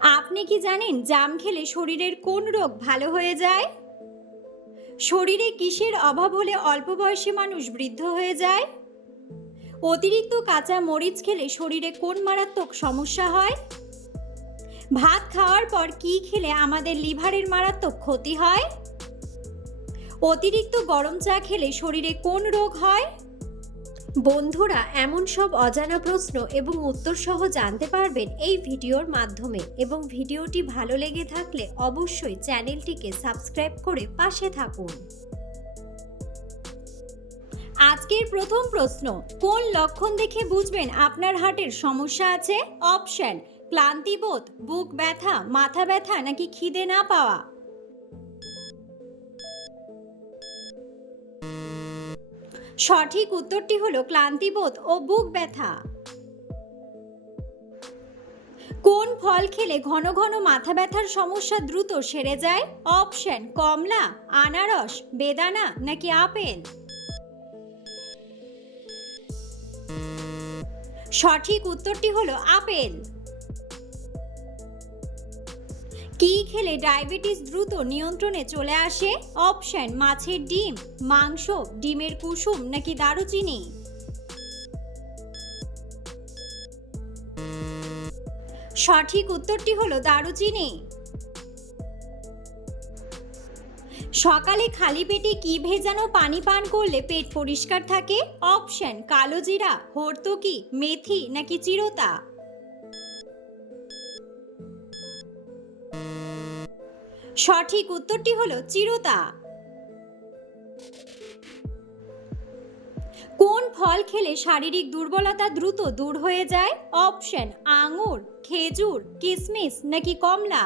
আপনি কি জানেন জাম খেলে শরীরের কোন রোগ ভালো হয়ে যায়? শরীরে কিসের অভাব হলে অল্প বয়সী মানুষ বৃদ্ধ হয়ে যায়? অতিরিক্ত কাঁচা মরিচ খেলে শরীরে কোন মারাত্মক সমস্যা হয়? ভাত খাওয়ার পর কি খেলে আমাদের লিভারের মারাত্মক ক্ষতি হয়? অতিরিক্ত গরম চা খেলে শরীরে কোন রোগ হয়? বন্ধুরা, এমন সব অজানা প্রশ্ন এবং উত্তর সহ জানতে পারবেন এই ভিডিওর মাধ্যমে, এবং ভিডিওটি ভালো লেগে থাকলে অবশ্যই চ্যানেলটিকে সাবস্ক্রাইব করে পাশে থাকুন। আজকের প্রথম প্রশ্ন, কোন লক্ষণ দেখে বুঝবেন আপনার হার্টের সমস্যা আছে? অপশন: ক্লান্তিবোধ, বুক ব্যথা, মাথা ব্যথা নাকি খিদে না পাওয়া। সঠিক উত্তরটি হলো ক্লান্তিবোধ ও বুক ব্যথা। কোন ফল খেলে ঘন ঘন মাথা ব্যথার সমস্যা দ্রুত সেরে যায়? অপশন: কমলা, আনারস, বেদানা নাকি আপেল। সঠিক উত্তরটি হলো আপেল। কি খেলে ডায়াবেটিস দ্রুত নিয়ন্ত্রণে চলে আসে? অপশন: মাছের ডিম, মাংস, ডিমের কুসুম নাকি দারুচিনি। সঠিক উত্তরটি হলো দারুচিনি। সকালে খালি পেটে কি ভেজানো পানি পান করলে পেট পরিষ্কার থাকে? অপশন: কালো জিরা, হর্তকি, মেথি নাকি চিরতা। সঠিক উত্তরটি হলো চিরতা। কোন ফল খেলে শারীরিক দুর্বলতা দ্রুত দূর হয়ে যায়? অপশন: আঙুর, খেজুর, কিশমিশ নাকি কমলা।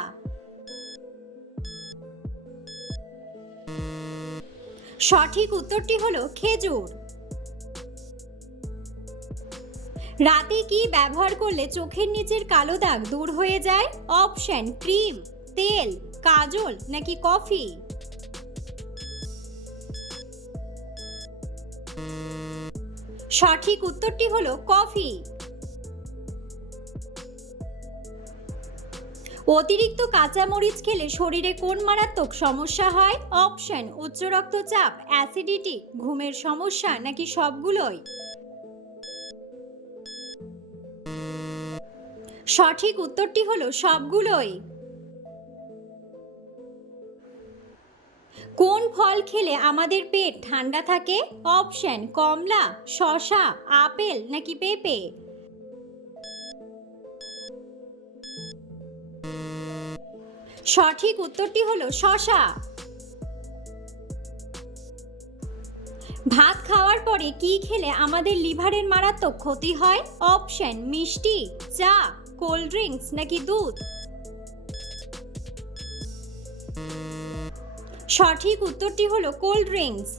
সঠিক উত্তরটি হলো খেজুর। রাতে কি ব্যবহার করলে চোখের নিচের কালো দাগ দূর হয়ে যায়? অপশন: ক্রিম, তেল, কাজল নাকি কফি। সঠিক উত্তরটি হলো কফি। অতিরিক্ত কাঁচা মরিচ খেলে শরীরে কোন মারাত্মক সমস্যা হয়? অপশন: উচ্চ রক্তচাপ, অ্যাসিডিটি, ঘুমের সমস্যা নাকি সবগুলোই। সঠিক উত্তরটি হলো সবগুলোই। কোন ফল খেলে আমাদের পেট ঠান্ডা থাকে? অপশন: কমলা, শসা, আপেল নাকি পেঁপে। সঠিক উত্তরটি হলো শসা। ভাত খাওয়ার পরে কি খেলে আমাদের লিভারের মারাত্মক ক্ষতি হয়? অপশন: মিষ্টি, চা, কোল্ড ড্রিঙ্কস নাকি দুধ। সঠিক উত্তরটি হলো কোল্ড ড্রিঙ্কস।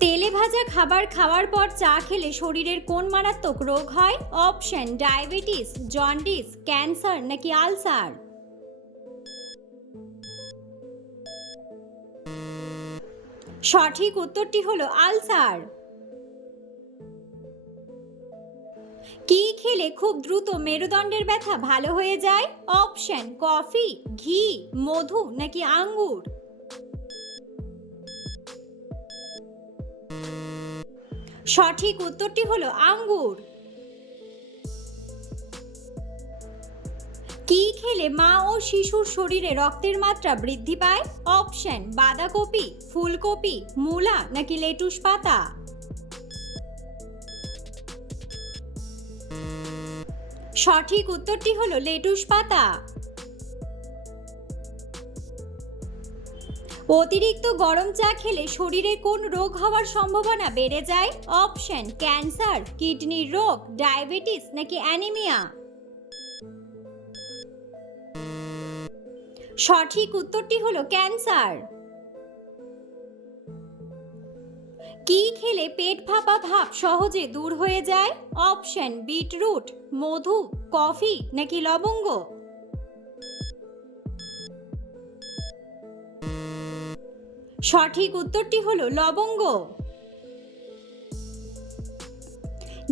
তেলে ভাজা খাবার খাওয়ার পর চা খেলে শরীরের কোন মারাত্মক রোগ হয়? অপশন: ডায়াবেটিস, জন্ডিস, ক্যান্সার নাকি আলসার। সঠিক উত্তরটি হলো আলসার। কি খেলে খুব দ্রুত মেরুদণ্ডের ব্যথা ভালো হয়ে যায়? অপশন: কফি, ঘি, মধু নাকি আঙ্গুর। সঠিক উত্তরটি হলো আঙ্গুর। কি খেলে মা ও শিশুর শরীরে রক্তের মাত্রা বৃদ্ধি পায়? অপশন: বাঁধাকপি, ফুলকপি, মূলা নাকি লেটুস পাতা। সঠিক উত্তরটি হলো লেটুস পাতা। অতিরিক্ত গরম চা খেলে শরীরে কোন রোগ হওয়ার সম্ভাবনা বেড়ে যায়? অপশন: ক্যান্সার, কিডনির রোগ, ডায়াবেটিস নাকি অ্যানিমিয়া। সঠিক উত্তরটি হলো ক্যান্সার। কি খেলে পেট ফাঁপা ভাব সহজে দূর হয়ে যায়? অপশন: বিটরুট, মধু, কফি নাকি লবঙ্গ। সঠিক উত্তরটি হলো লবঙ্গ।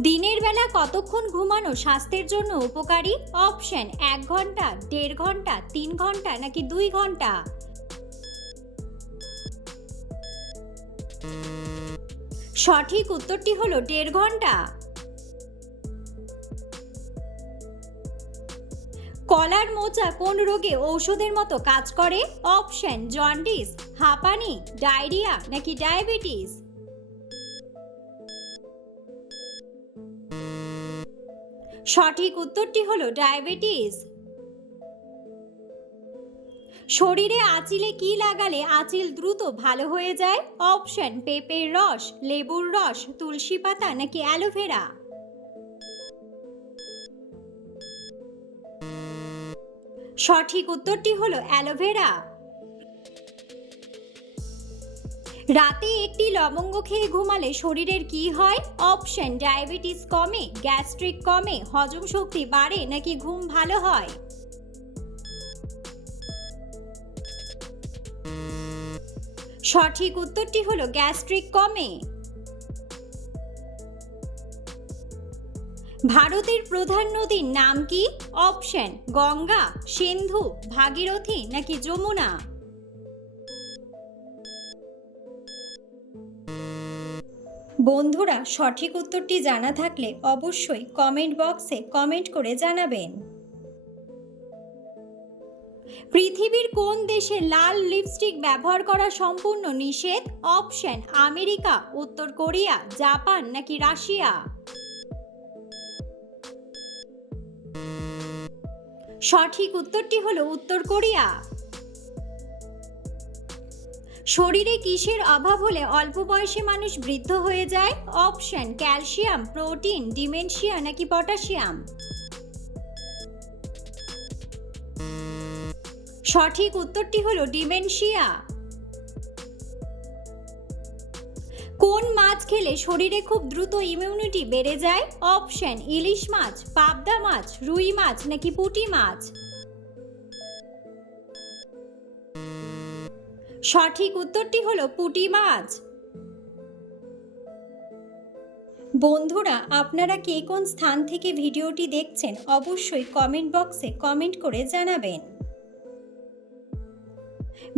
দিনের বেলা কতক্ষণ ঘুমানো স্বাস্থ্যের জন্য উপকারী? অপশন 1 ঘন্টা, 1.5 ঘন্টা, 3 ঘন্টা নাকি 2 ঘন্টা। সঠিক উত্তরটি হলো 1.5 ঘন্টা। কলার মোচা কোন রোগে ঔষধের মতো কাজ করে? অপশন জন্ডিস, হাঁপানি, ডায়রিয়া নাকি ডায়াবেটিস। সঠিক উত্তরটি হলো ডায়াবেটিস। শরীরে আঁচিলে কি লাগালে আঁচিল দ্রুত ভালো হয়ে যায়? অপশন পেঁপের রস, লেবুর রস, তুলসী পাতা নাকি অ্যালোভেরা। সঠিক উত্তরটি হলো অ্যালোভেরা। রাতে একটি লবঙ্গ খেয়ে ঘুমালে শরীরের কি হয়? অপশন ডায়াবেটিস কমে, গ্যাস্ট্রিক কমে, হজম শক্তি বাড়ে নাকি ঘুম ভালো হয়। সঠিক উত্তরটি হলো গ্যাস্ট্রিক কমে। ভারতের প্রধান নদীর নাম কি? অপশন গঙ্গা, সিন্ধু, ভাগীরথী নাকি যমুনা। বন্ধুরা, সঠিক উত্তরটি জানা থাকলে অবশ্যই কমেন্ট বক্সে কমেন্ট করে জানাবেন। পৃথিবীর কোন দেশে লাল লিপস্টিক ব্যবহার করা সম্পূর্ণ নিষেধ? অপশন আমেরিকা, উত্তর কোরিয়া, জাপান নাকি রাশিয়া। সঠিক উত্তরটি হলো উত্তর কোরিয়া। শরীরে কিসের অভাব হলে অল্প বয়সী মানুষ বৃদ্ধ হয়ে যায়? অপশন ক্যালসিয়াম, প্রোটিন, ডিমেনশিয়া নাকি পটাশিয়াম। সঠিক উত্তরটি হলো ডিমেনশিয়া। কোন মাছ খেলে শরীরে খুব দ্রুত ইমিউনিটি বেড়ে যায়? অপশন ইলিশ মাছ, পাবদা মাছ, রুই মাছ নাকি পুঁটি মাছ। সঠিক উত্তরটি হলো পুঁটি মাছ। বন্ধুরা, আপনারা কে কোন স্থান থেকে ভিডিওটি দেখছেন অবশ্যই কমেন্ট বক্সে কমেন্ট করে জানাবেন।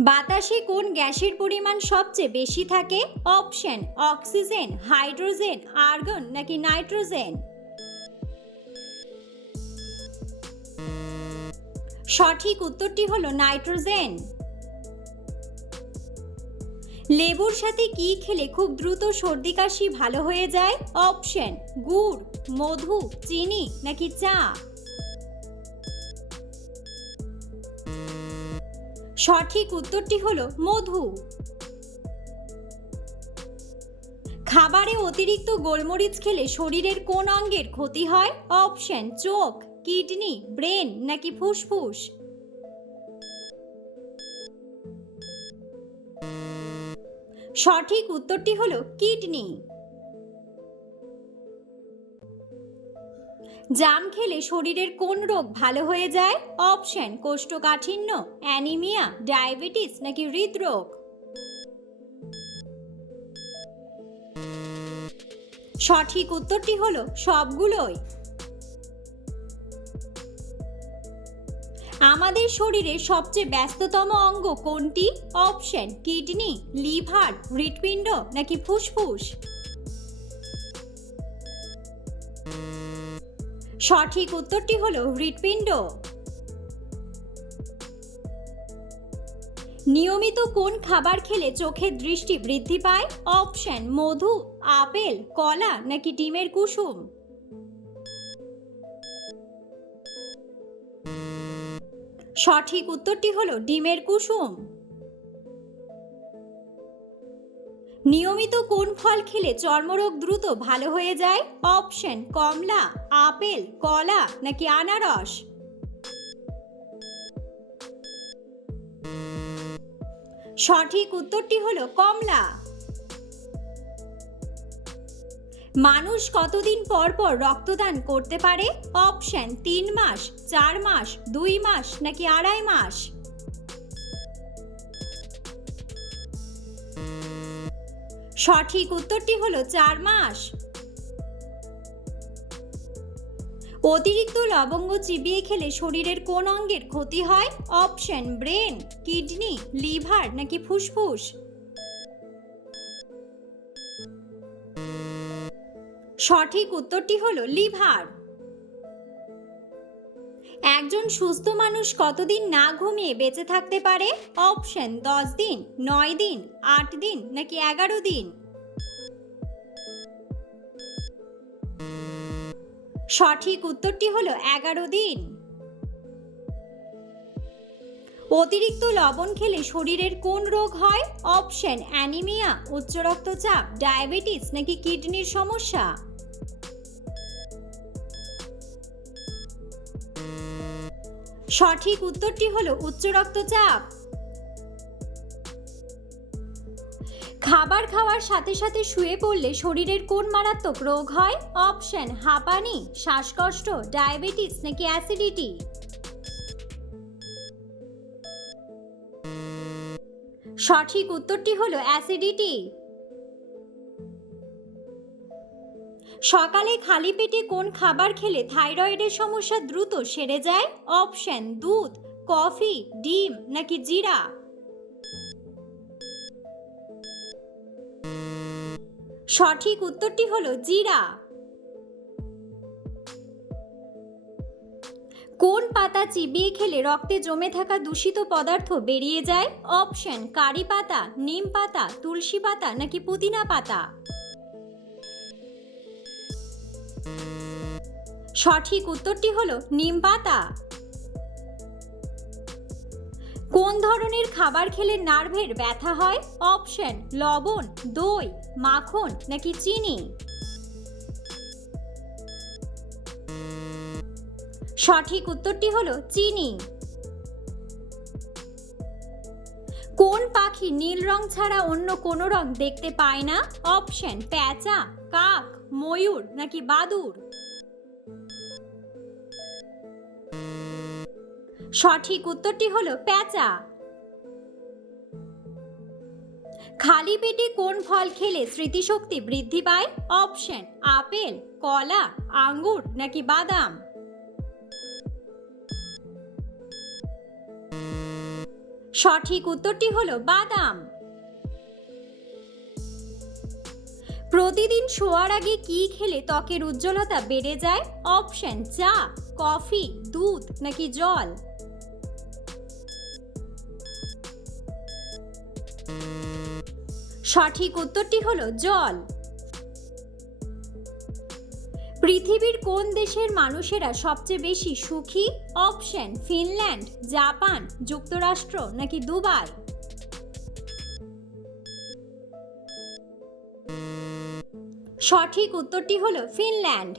বাতাসে কোন গ্যাসের পরিমাণ সবচেয়ে বেশি থাকে? অপশন অক্সিজেন, হাইড্রোজেন, আর্গন নাকি নাইট্রোজেন। সঠিক উত্তরটি হলো নাইট্রোজেন। লেবুর সাথে কি খেলে খুব দ্রুত সর্দি কাশি ভালো হয়ে যায়? অপশন গুড়, মধু, চিনি নাকি চা। সঠিক উত্তরটি হলো মধু। খাবারে অতিরিক্ত গোলমরিচ খেলে শরীরের কোন অঙ্গের ক্ষতি হয়? অপশন চোখ, কিডনি, ব্রেন নাকি ফুসফুস। সঠিক উত্তরটি হলো কিডনি। জাম খেলে শরীরের কোন রোগ ভালো হয়ে যায়? অপশন কোষ্ঠকাঠিন্য, অ্যানিমিয়া, ডায়াবেটিস নাকি হৃদরোগ। সঠিক উত্তরটি হলো সবগুলোই। আমাদের শরীরের সবচেয়ে ব্যস্ততম অঙ্গ কোনটি? অপশন কিডনি, লিভার, হৃৎপিণ্ড নাকি ফুসফুস। সঠিক উত্তরটি হলো হৃৎপিণ্ড। নিয়মিত কোন খাবার খেলে চোখের দৃষ্টি বৃদ্ধি পায়? অপশন মধু, আপেল, কলা নাকি ডিমের কুসুম। সঠিক উত্তরটি হলো ডিমের কুসুম। নিয়মিত কোন ফল খেলে চর্মরোগ দ্রুত ভালো হয়ে যায়? অপশন কমলা, আপেল, কলা নাকি আনারস। সঠিক উত্তরটি হলো কমলা। মানুষ কতদিন পর পর রক্তদান করতে পারে? অপশন 3 মাস, 4 মাস, 2 মাস নাকি 2.5 মাস। সঠিক উত্তরটি হলো 4 মাস। অতিরিক্ত লবঙ্গ চিবিয়ে খেলে শরীরের কোন অঙ্গের ক্ষতি হয়? অপশন ব্রেন, কিডনি, লিভার নাকি ফুসফুস। সঠিক উত্তরটি হলো লিভার। একজন সুস্থ মানুষ কতদিন না ঘুমিয়ে বেঁচে থাকতে পারে? অপশন 10 দিন, 9 দিন, 8 দিন নাকি 11 দিন। সঠিক উত্তরটি হলো 11 দিন। অতিরিক্ত লবণ খেলে শরীরের কোন রোগ হয়? অপশন অ্যানিমিয়া, উচ্চ রক্তচাপ, ডায়াবেটিস নাকি কিডনির সমস্যা। সঠিক উত্তরটি হলো উচ্চ রক্তচাপ। খাবার খাওয়ার সাথে সাথে শুয়ে পড়লে শরীরের কোন মারাত্মক রোগ হয়? অপশন হাঁপানি, শ্বাসকষ্ট, ডায়াবেটিস নাকি অ্যাসিডিটি। সঠিক উত্তরটি হলো অ্যাসিডিটি। সকালে খালি পেটে কোন খাবার খেলে থাইরয়েডের সমস্যা দ্রুত সেরে যায়? অপশন দুধ, কফি, ডিম নাকি জিরা। সঠিক উত্তরটি হলো জিরা। কোন পাতা চিবিয়ে খেলে রক্তে জমে থাকা দূষিত পদার্থ বেরিয়ে যায়? অপশন কারি পাতা, নিম পাতা, তুলসী পাতা নাকি পুদিনা পাতা। সঠিক উত্তরটি হলো নিম পাতা। কোন ধরনের খাবার খেলে নার্ভের ব্যথা হয়? অপশন লবণ, দই, মাখন নাকি চিনি। সঠিক উত্তরটি হলো চিনি। কোন পাখি নীল রং ছাড়া অন্য কোনো রং দেখতে পায় না? অপশন পেঁচা, কাক, ময়ূর নাকি বাদুড়। সঠিক উত্তরটি হলো পেঁচা। খালি পেটে কোন ফল খেলে স্মৃতিশক্তি বৃদ্ধি পায়? অপশন আপেল, কলা, আঙ্গুর নাকি বাদাম। সঠিক উত্তরটি হলো বাদাম। প্রতিদিন শোয়ার আগে কি খেলে ত্বকের উজ্জ্বলতা বেড়ে যায়? অপশন চা, কফি, দুধ নাকি জল। সঠিক উত্তরটি হলো জল। পৃথিবীর কোন দেশের মানুষেরা সবচেয়ে বেশি সুখী? অপশন ফিনল্যান্ড, জাপান, যুক্তরাষ্ট্র নাকি দুবাই। সঠিক উত্তরটি হলো ফিনল্যান্ড।